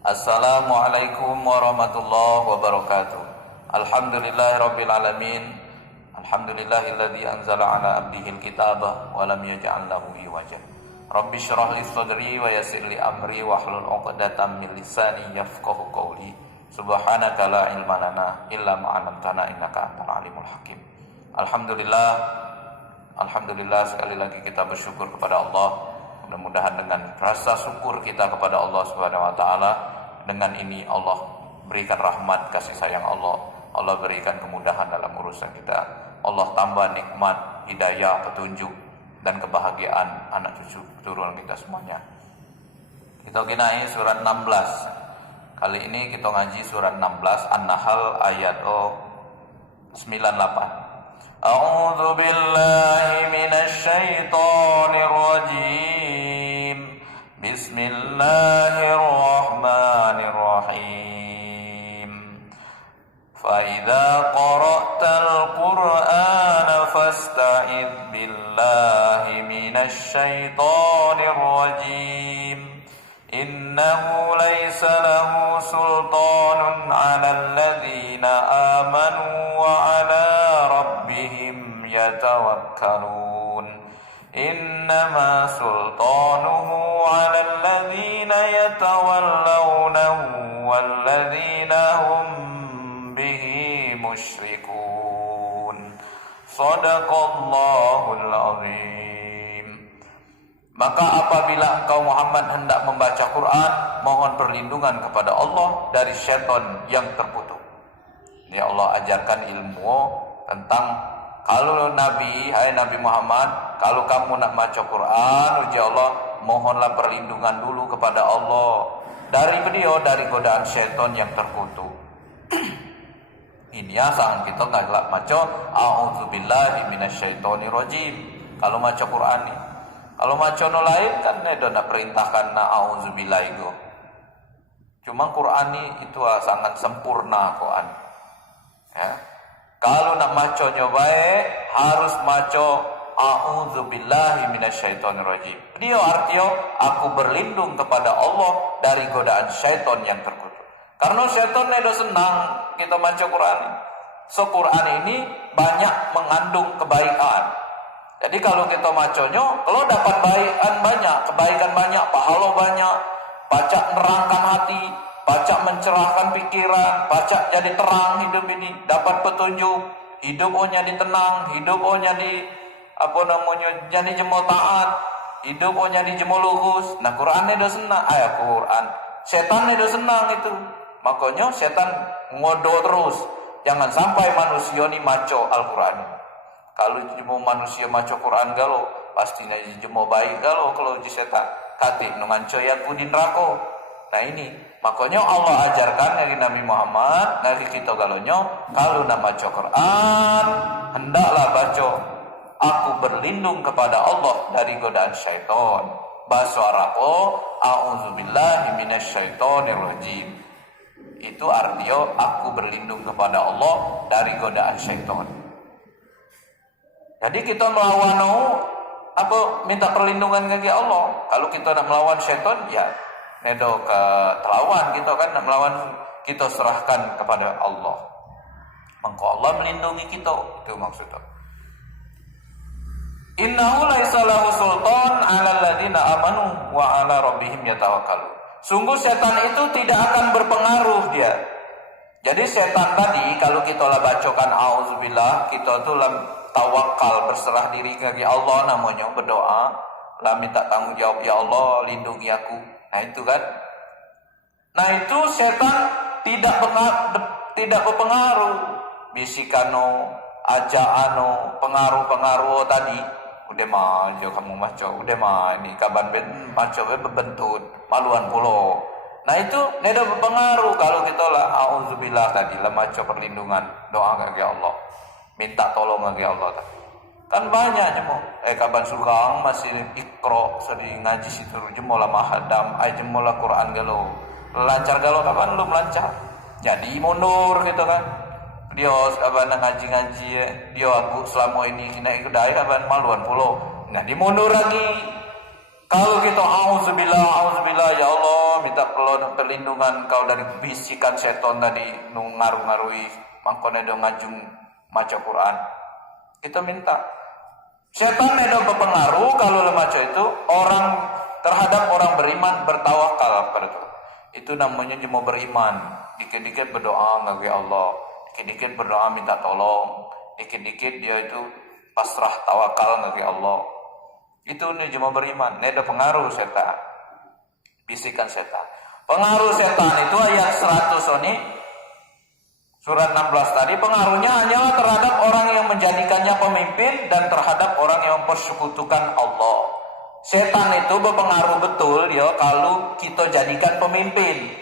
Assalamualaikum warahmatullahi wabarakatuh. Alhamdulillahirabbil alamin. Alhamdulillahilladzi anzala ala abdihil kitaba wa lam yaj'al lahu iwaja. Rabbi shrah li sadri wa yassir li amri wahlul 'uqdatam min lisani yafqahu qawli. Subhanaka la ilma lana illa ma 'allamtana innaka antal alimul hakim. Alhamdulillah sekali lagi kita bersyukur kepada Allah. Mudah-mudahan dengan rasa syukur kita kepada Allah Subhanahu wa taala, dengan ini Allah berikan rahmat kasih sayang Allah. Allah berikan kemudahan dalam urusan kita. Allah tambah nikmat, hidayah, petunjuk dan kebahagiaan anak cucu keturunan kita semuanya. Kita kinai surat 16. Kali ini kita ngaji surat 16 An-Nahl ayat 98. A'udzu billahi minasy syaithanir rajim. Bismillahirrahmanirrahim. Fa idza qara'tal Qur'ana fasta'idz billahi minasy syaithanir rajim. Innahu laysa lahu sultanun 'alal ladzina amanu wa 'ala rabbihim yatawakkalun. Innama sultanuhu 'alal ladzina yatawallawnahu wal ladzina hum bihi musyrikun. Shadaqallahul azim. Maka apabila engkau Muhammad hendak membaca Quran, mohon perlindungan kepada Allah dari syaitan yang terkutuk. Ya Allah ajarkan ilmu tentang kalau hai Nabi Muhammad, kalau kamu nak baca Quran, uji Allah, mohonlah perlindungan dulu kepada Allah dari godaan syaitan yang terkutuk. Ini asal kita enggak baca a'udzubillahi minasyaitonirrajim kalau baca Quran ni. Kalau macam no lain kan nak perintahkan na auzubillah itu. Cuma Quran ni itu sangat sempurna Quran. Ya. Kalau nak maco baik harus maco a'udzubillahi minasyaitonirrajim. Dia artinya aku berlindung kepada Allah dari godaan syaitan yang terkutuk. Karena syaitan itu senang kita baca Quran. So Quran ini banyak mengandung kebaikan. Jadi kalau kita maconyo, kalau dapat kebaikan banyak, pahala banyak, pacak nerangkan hati, pacak mencerahkan pikiran, pacak jadi terang hidup ini, dapat petunjuk, hidup jadi tenang, hidup jadi jadi jemo taat, hidup jadi jemo lurus. Nah Quran itu senang, Quran. Setan itu senang itu. Makanya setan ngodo terus, jangan sampai manusia ni maco Al-Quran. Kalau jemo manusia maca Quran galo pastinya jemo baik galo kalau di setan katib nunganco yang kudin rako. Nah ini makanya Allah ajarkan dari Nabi Muhammad dari kita galonyo kalau nak baca Quran hendaklah baca aku berlindung kepada Allah dari godaan syaitan. Bahasa Arabo a'udzubillahi minasyaitonirrajim. Itu artinya aku berlindung kepada Allah dari godaan syaitan. Jadi kita melawan minta perlindungan bagi Allah. Kalau kita nak melawan syaitan, ya nedo ke telawan kita kan nak melawan, kita serahkan kepada Allah. Maka Allah melindungi kita, itu maksudnya. Innahu laisa lahu sultan 'alal ladzina amanu wa 'ala rabbihim yatawakkalun. Sungguh setan itu tidak akan berpengaruh dia. Jadi setan tadi kalau kita lah bacakan auzubillah, kita tu lah tawakal, berserah diri kepada Allah, namanya berdoa, lah minta tanggung jawab, ya Allah lindungi aku. Nah itu kan. Nah itu setan tidak berpengaruh. Bisikano, ajaano, pengaruh tadi. Udah mah kamu maco, udah mah ini kaban maco bebentut, maluan pulau. Nah itu neda berpengaruh kalau kita lah auzubillah tadi lah maco perlindungan, doa kepada Allah. Minta tolong lagi Allah. Kan banyak jemo. Kaban surgang masih ikro sedih ngaji situ jemo lah mahadam, jemo lah Quran galo. Lancar galo kapan belum lancar. Jadi mundur gitu kan. Dia kaban ngaji dia aku selama ini kena ikut dai kaban maluan pulau. Nah dimundur lagi. Kalau kita auzubillah ya Allah, minta perlindungan kau dari bisikan setan tadi nu ngaruh-ngarui mangkone do ngajung maca Quran. Kita minta. Setan itu berpengaruh kalau maca itu orang terhadap orang beriman bertawakal kepada Tuhan. Itu namanya cuma beriman. Dikit-dikit berdoa ngagi Allah, dikit-dikit berdoa minta tolong, dikit-dikit dia itu pasrah tawakal ngagi Allah. Itu nih cuma beriman. Ini ada pengaruh setan. Bisikan setan. Pengaruh setan itu ayat 100 ini surat 16 tadi, pengaruhnya hanyalah terhadap orang yang menjadikannya pemimpin dan terhadap orang yang mempersekutukan Allah. Setan itu berpengaruh betul ya kalau kita jadikan pemimpin.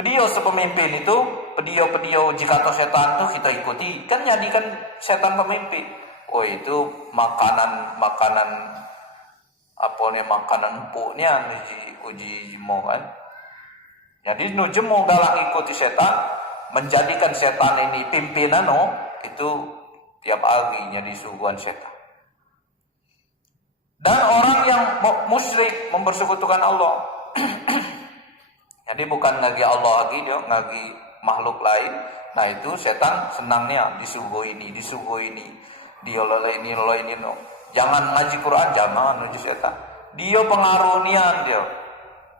Pedio sepemimpin itu, pedio jika atau setan itu kita ikuti, kan jadikan setan pemimpin. Oh itu makanan apa nih, makanan empuknya uji jemo kan. Jadi nu jemo galak ikuti setan, menjadikan setan ini pimpinan itu tiap hari jadi suguhan setan. Dan orang yang musyrik mempersekutukan Allah. Jadi bukan ngagi Allah lagi, dia ngagi makhluk lain. Nah itu setan senangnya disuguh ini. Dia lolai ini no. Jangan ngaji Quran, jangan nuju setan. Dia pengaruh nian dia.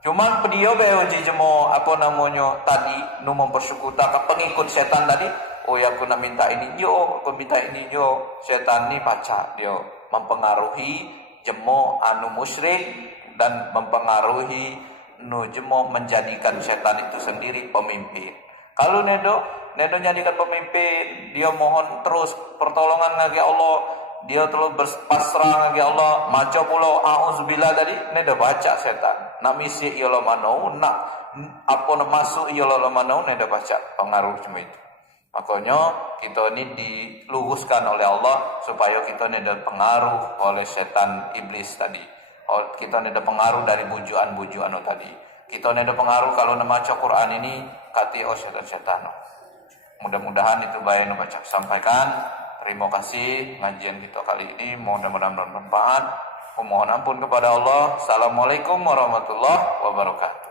Cuman dia uji jemo apa namanya tadi nu mempersekuta ke pengikut setan tadi. Oh ya aku nak minta ini yo, aku minta ini yo. Setan ni baca dia mempengaruhi jemo anu musyrik dan mempengaruhi nu jemo menjadikan setan itu sendiri pemimpin. Kalau nedo jadikan pemimpin, dia mohon terus pertolongan lagi Allah. Dia terus berpasrah lagi Allah, maca pula auzubillah tadi, ini dah baca setan. Nak misi ia lo manau, nak apa nak masuk ia lo manau, ini dah baca pengaruh cuma itu. Makanya kita ini diluruskan oleh Allah supaya kita ini ada pengaruh oleh setan iblis tadi. Kita ini ada pengaruh dari bujuan-bujuan tadi. Kita ini ada pengaruh kalau nak baca Quran ini kati setan-setan. Mudah-mudahan itu baik nak baca sampaikan. Terima kasih ngajian kita kali ini, mudah-mudahan bermanfaat. Mohon ampun kepada Allah. Assalamualaikum warahmatullahi wabarakatuh.